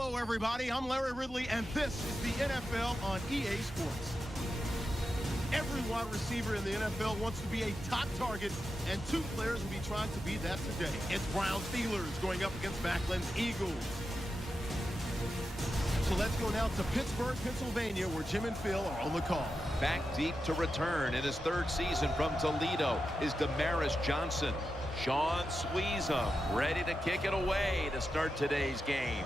Hello, everybody. I'm Larry Ridley, and this is the NFL on EA Sports. Every wide receiver in the NFL wants to be a top target, and two players will be trying to be that today. It's Browns Steelers going up against Macklin's Eagles. So let's go now to Pittsburgh, Pennsylvania, where Jim and Phil are on the call. Back deep to return in his third season from Toledo is Damaris Johnson. Sean Sweezum ready to kick it away to start today's game.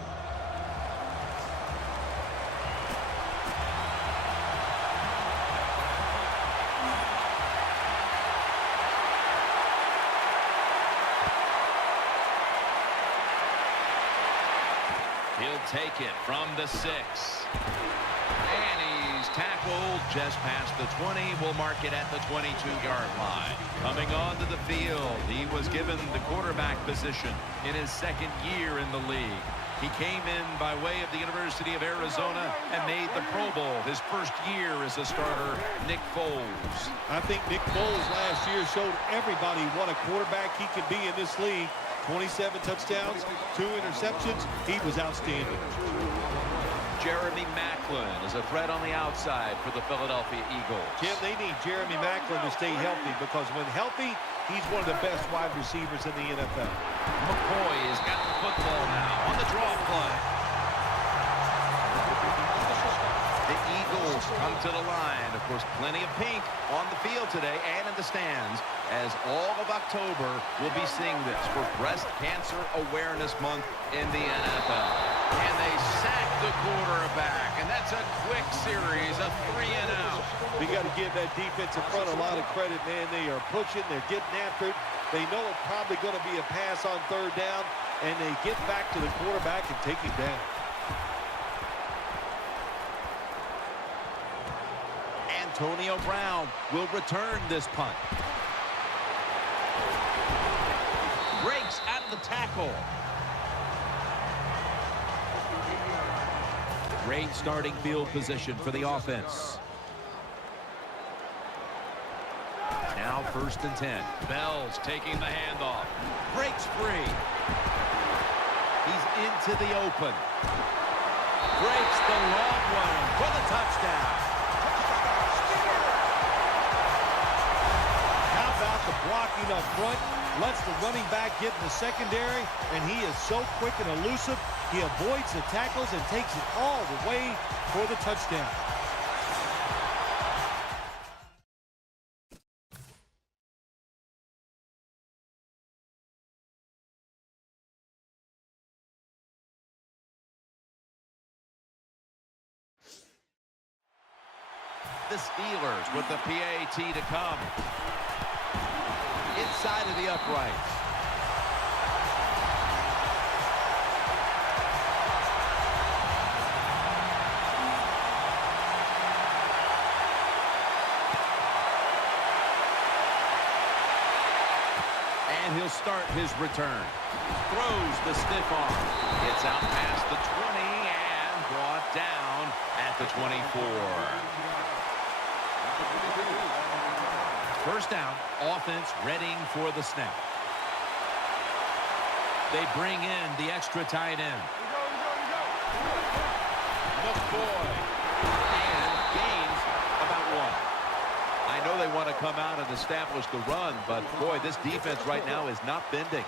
He'll take it from the 6. And he's tackled just past the 20. We'll mark it at the 22-yard line. Coming onto the field, he was given the quarterback position in his second year in the league. He came in by way of the University of Arizona and made the Pro Bowl his first year as a starter, Nick Foles. I think Nick Foles last year showed everybody what a quarterback he can be in this league. 27 touchdowns, 2 interceptions. He was outstanding. Jeremy Maclin is a threat on the outside for the Philadelphia Eagles. Jim, they need Jeremy Maclin to stay healthy because when healthy, he's one of the best wide receivers in the NFL. McCoy has got the football now on the draw play. The Eagles come to the line. Of course, plenty of pink on the field today and in the stands, as all of October will be seeing this for Breast Cancer Awareness Month in the NFL. And they sack the quarterback, and that's a quick series, a 3-and-out. We got to give that defensive front a lot of credit, man. They are pushing, they're getting after it. They know it's probably going to be a pass on third down, and they get back to the quarterback and take him down. Antonio Brown will return this punt. Breaks out of the tackle. Great starting field position for the offense. Now 1st and 10. Bell's taking the handoff. Breaks free. He's into the open. Breaks the long one for the touchdown. The blocking up front lets the running back get in the secondary, and he is so quick and elusive. He avoids the tackles and takes it all the way for the touchdown. The Steelers with the PAT to come. Inside of the uprights. And he'll start his return. Throws the stiff arm. Gets out past the 20 and brought down at the 24. First down, offense readying for the snap. They bring in the extra tight end. McCoy. And gains about 1. I know they want to come out and establish the run, but boy, this defense right now is not bending.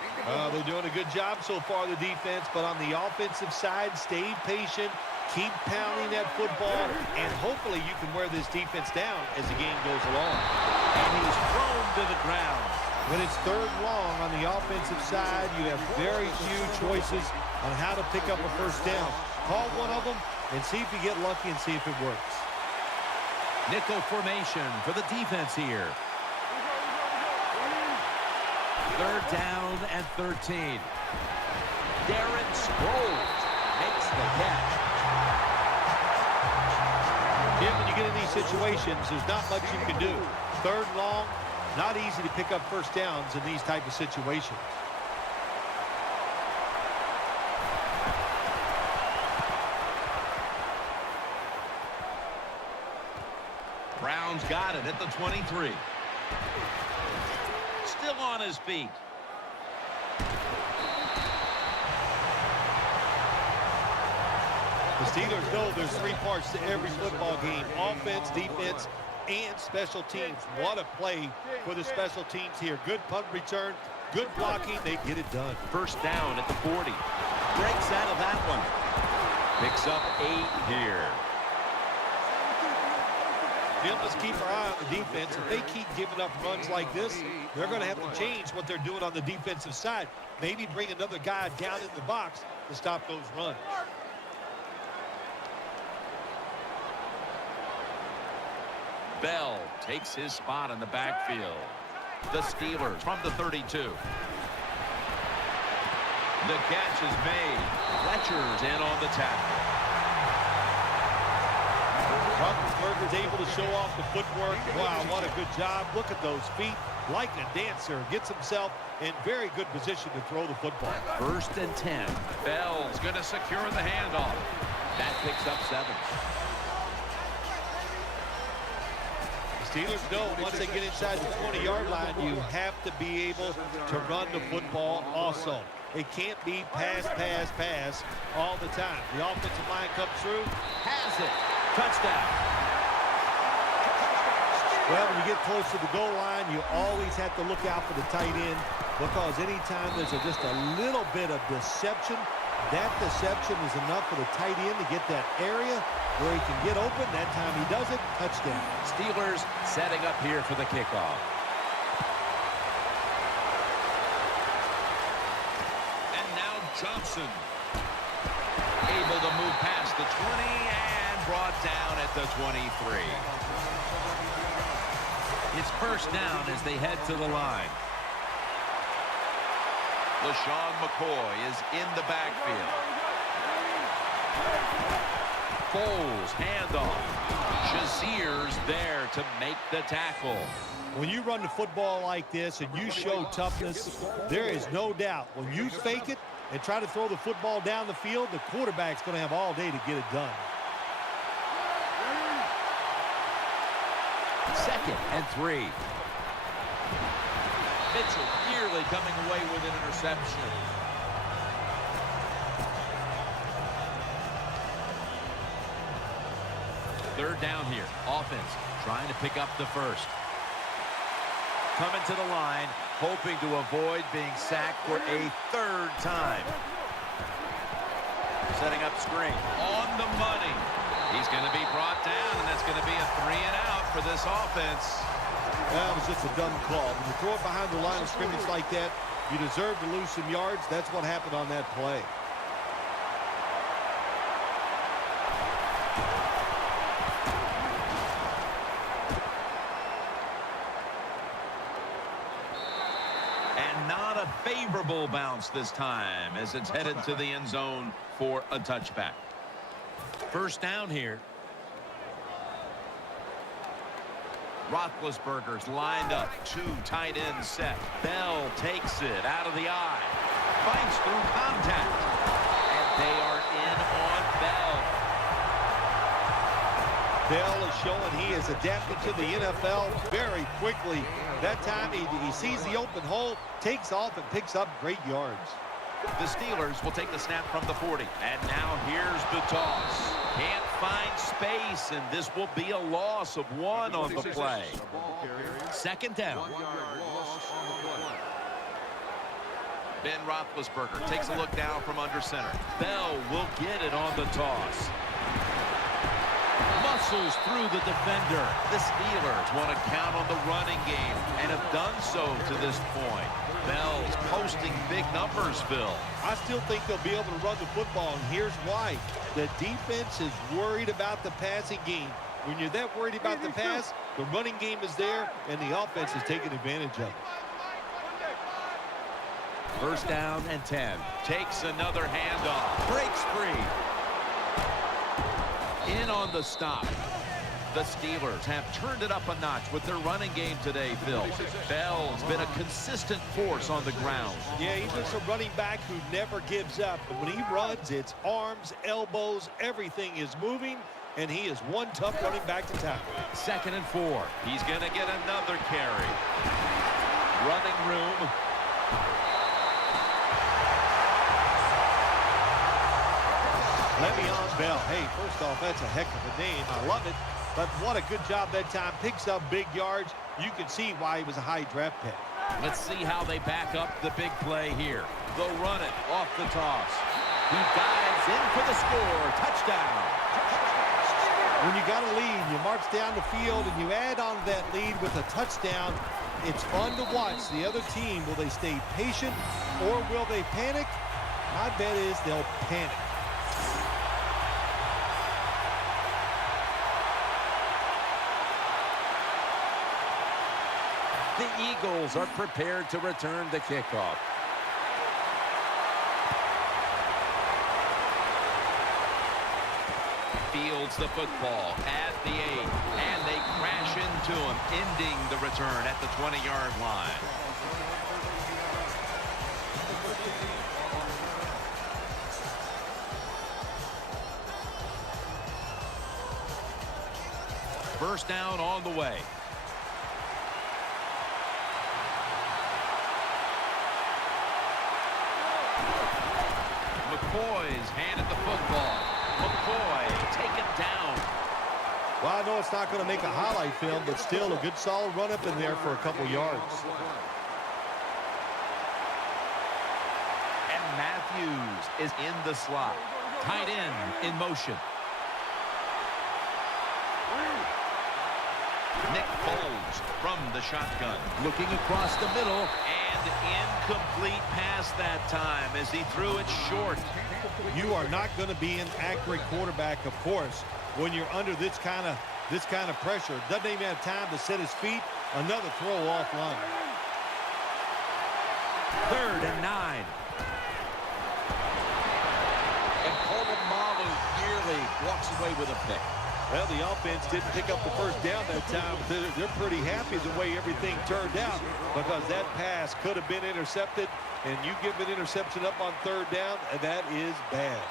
They're doing a good job so far, the defense, but on the offensive side, stay patient. Keep pounding that football, and hopefully you can wear this defense down as the game goes along. And he's thrown to the ground. When it's 3rd and long on the offensive side, you have very few choices on how to pick up a first down. Call one of them and see if you get lucky and see if it works. Nickel formation for the defense here. 3rd down and 13. Darren Sproles makes the catch. Jim, when you get in these situations, there's not much you can do. 3rd and long, not easy to pick up first downs in these type of situations. Brown's got it at the 23. Still on his feet. The Steelers know there's three parts to every football game: offense, defense, and special teams. What a play for the special teams here. Good punt return, good blocking. They get it done. First down at the 40. Breaks out of that one. Picks up 8 here. Let's keep our eye on the defense. If they keep giving up runs like this, they're going to have to change what they're doing on the defensive side. Maybe bring another guy down in the box to stop those runs. Bell takes his spot in the backfield. The Steelers from the 32. The catch is made. Fletcher's in on the tackle. Roethlisberger's able to show off the footwork. Wow, what a good job. Look at those feet. Like a dancer. Gets himself in very good position to throw the football. First and 10. Bell's going to secure the handoff. That picks up 7. Steelers know once they get inside the 20-yard line, you have to be able to run the football also. It can't be pass, pass, pass all the time. The offensive line comes through. Has it. Touchdown. Well, when you get close to the goal line, you always have to look out for the tight end, because anytime there's just a little bit of deception, that deception is enough for the tight end to get that area where he can get open. That time he does it. Touchdown. Steelers setting up here for the kickoff. And now Johnson. Able to move past the 20 and brought down at the 23. It's first down as they head to the line. LaShawn McCoy is in the backfield. Foles, handoff. Shazier's there to make the tackle. When you run the football like this and you show toughness, there is no doubt when you fake it and try to throw the football down the field, the quarterback's going to have all day to get it done. Second and 3. Mitchell nearly coming away with an interception. Third down here. Offense trying to pick up the first. Coming to the line, hoping to avoid being sacked for a 3rd time. Setting up screen. On the money. He's going to be brought down, and that's going to be a 3 and out for this offense. That was just a dumb call. When you throw it behind the line of scrimmage like that, you deserve to lose some yards. That's what happened on that play. And not a favorable bounce this time as it's headed to the end zone for a touchback. First down here. Roethlisberger's lined up. 2 tight ends set. Bell takes it out of the eye. Fights through contact. And they are in on Bell. Bell is showing he has adapted to the NFL very quickly. That time he sees the open hole, takes off, and picks up great yards. The Steelers will take the snap from the 40. And now here's the toss. Can't find space, and this will be a loss of 1 on the play. Second down. Ben Roethlisberger takes a look down from under center. Bell will get it on the toss. Muscles through the defender. The Steelers want to count on the running game and have done so to this point. Bell's posting big numbers, Phil. I still think they'll be able to run the football, and here's why. The defense is worried about the passing game. When you're that worried about the pass, the running game is there, and the offense is taking advantage of it. First down and 10. Takes another handoff. Breaks free. In on the stop. The Steelers have turned it up a notch with their running game today, Phil. Bell's been a consistent force on the ground. Yeah, he's just a running back who never gives up. But when he runs, it's arms, elbows, everything is moving, and he is one tough running back to tackle. Second and 4. He's going to get another carry. Running room. Le'Veon Bell. Hey, first off, that's a heck of a name. I love it. But what a good job that time. Picks up big yards. You can see why he was a high draft pick. Let's see how they back up the big play here. They'll run it off the toss. He dives in for the score. Touchdown. When you got a lead, you march down the field and you add on that lead with a touchdown. It's fun to watch the other team. Will they stay patient or will they panic? My bet is they'll panic. The Eagles are prepared to return the kickoff. Fields the football at the 8, and they crash into him, ending the return at the 20-yard line. First down on the way. McCoy's handed the football. McCoy taken down. Well, I know it's not going to make a highlight film, but still a good solid run up in there for a couple yards. And Matthews is in the slot. Tight end in motion. Nick Foles from the shotgun. Looking across the middle. And incomplete pass that time as he threw it short. You are not going to be an accurate quarterback, of course, when you're under this kind of pressure. Doesn't even have time to set his feet. Another throw offline. 3rd and 9. And Polamalu nearly walks away with a pick. Well, the offense didn't pick up the first down that time. They're pretty happy the way everything turned out because that pass could have been intercepted, and you give an interception up on 3rd down, and that is bad.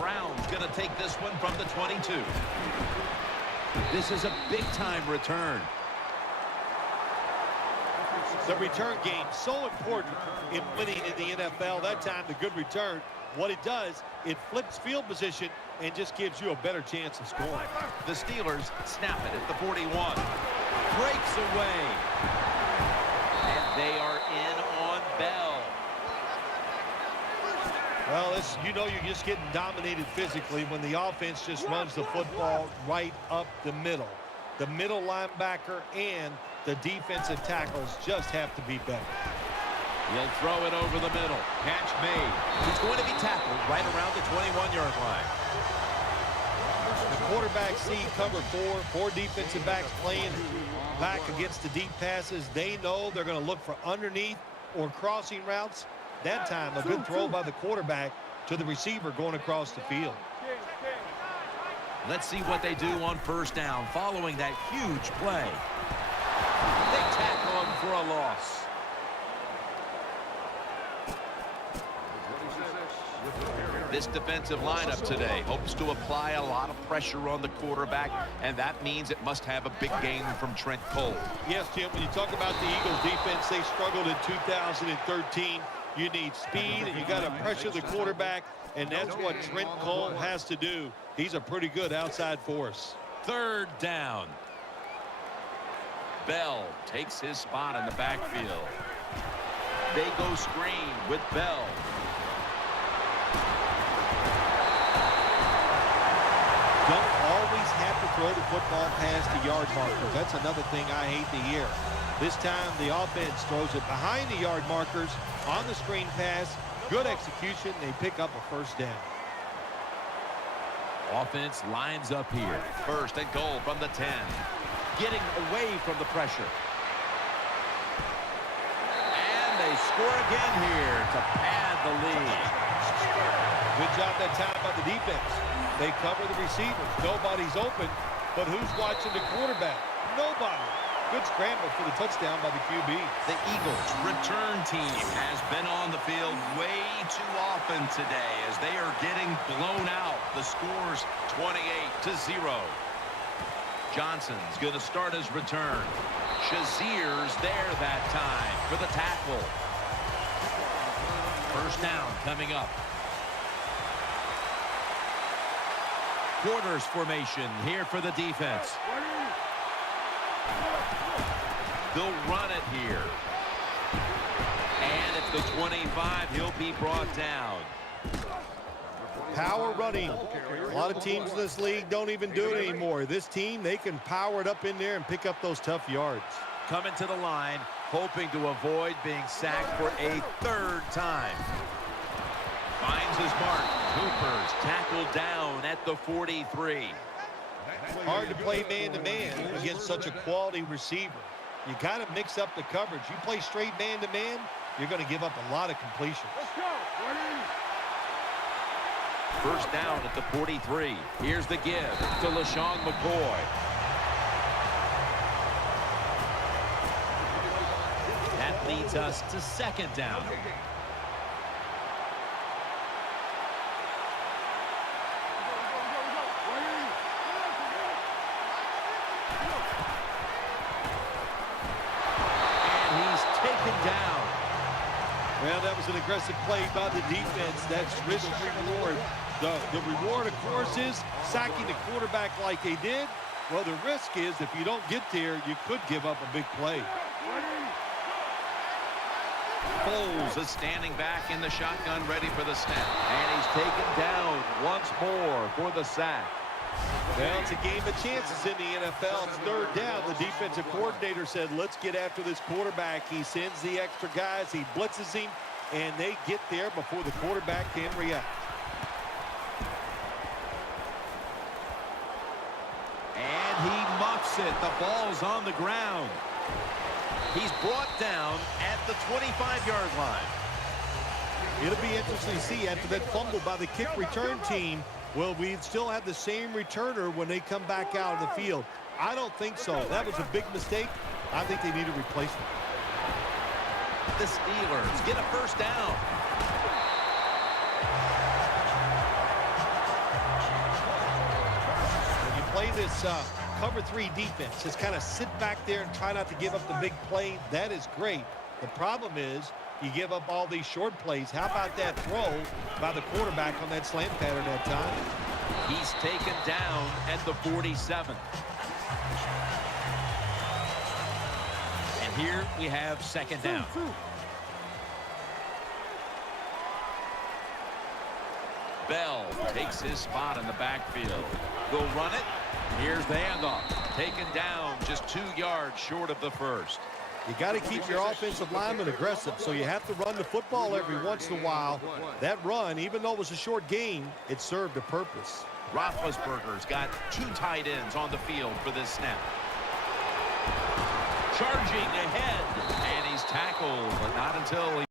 Brown's going to take this one from the 22. This is a big-time return. The return game, so important in winning in the NFL. That time, the good return, what it does, it flips field position and just gives you a better chance of scoring. The Steelers snap it at the 41. Breaks away. And they are in on Bell. Well, you're just getting dominated physically when the offense just runs the football right up the middle. The middle linebacker and the defensive tackles just have to be better. He'll throw it over the middle. Catch made. He's going to be tackled right around the 21-yard line. The quarterback see cover 4 defensive backs playing back against the deep passes. They know they're going to look for underneath or crossing routes. That time, a good throw by the quarterback to the receiver going across the field. Let's see what they do on first down following that huge play. They tackle him for a loss. This defensive lineup today hopes to apply a lot of pressure on the quarterback, and that means it must have a big game from Trent Cole. Yes, Jim, when you talk about the Eagles defense, they struggled in 2013. You need speed, and you got to pressure the quarterback, and that's what Trent Cole has to do. He's a pretty good outside force. 3rd down. Bell takes his spot in the backfield. They go screen with Bell. Don't always have to throw the football past the yard markers. That's another thing I hate to hear. This time the offense throws it behind the yard markers on the screen pass. Good execution. They pick up a first down. Offense lines up here. 1st and goal from the 10. Getting away from the pressure. And they score again here to pad the lead. Good job that time by the defense. They cover the receivers. Nobody's open, but who's watching the quarterback? Nobody. Good scramble for the touchdown by the QB. The Eagles return team has been on the field way too often today as they are getting blown out. The score's 28-0. Johnson's going to start his return. Shazier's there that time for the tackle. First down coming up. Quarters formation here for the defense. They'll run it here. And at the 25, he'll be brought down. Power running. A lot of teams in this league don't even do it anymore. This team, they can power it up in there and pick up those tough yards. Coming to the line, hoping to avoid being sacked for a third time. Finds his mark. Cooper's tackled down at the 43. Hard to play man-to-man against such a quality receiver. You got to mix up the coverage. You play straight man-to-man, you're going to give up a lot of completions. First down at the 43. Here's the give to LaShawn McCoy. That leads us to second down. Well, that was an aggressive play by the defense. That's risk reward. The reward, of course, is sacking the quarterback like they did. Well, the risk is if you don't get there, you could give up a big play. Foles is standing back in the shotgun, ready for the snap. And he's taken down once more for the sack. Well, it's a game of chances in the NFL. It's third down. The defensive coordinator said, let's get after this quarterback. He sends the extra guys. He blitzes him, and they get there before the quarterback can react. And he muffs it. The ball's on the ground. He's brought down at the 25-yard line. It'll be interesting to see after that fumble by the kick return team. Will we still have the same returner when they come back out of the field? I don't think so. That was a big mistake. I think they need a replacement. The Steelers get a first down. When you play this cover 3 defense, just kind of sit back there and try not to give up the big play. That is great. The problem is you give up all these short plays. How about that throw by the quarterback on that slant pattern that time? He's taken down at the 47. And here we have second down. Bell takes his spot in the backfield. They'll run it. Here's the handoff. Taken down just 2 yards short of the first. You got to keep your offensive lineman aggressive, so you have to run the football every once in a while. That run, even though it was a short game, it served a purpose. Roethlisberger's got 2 tight ends on the field for this snap. Charging ahead, and he's tackled, but not until he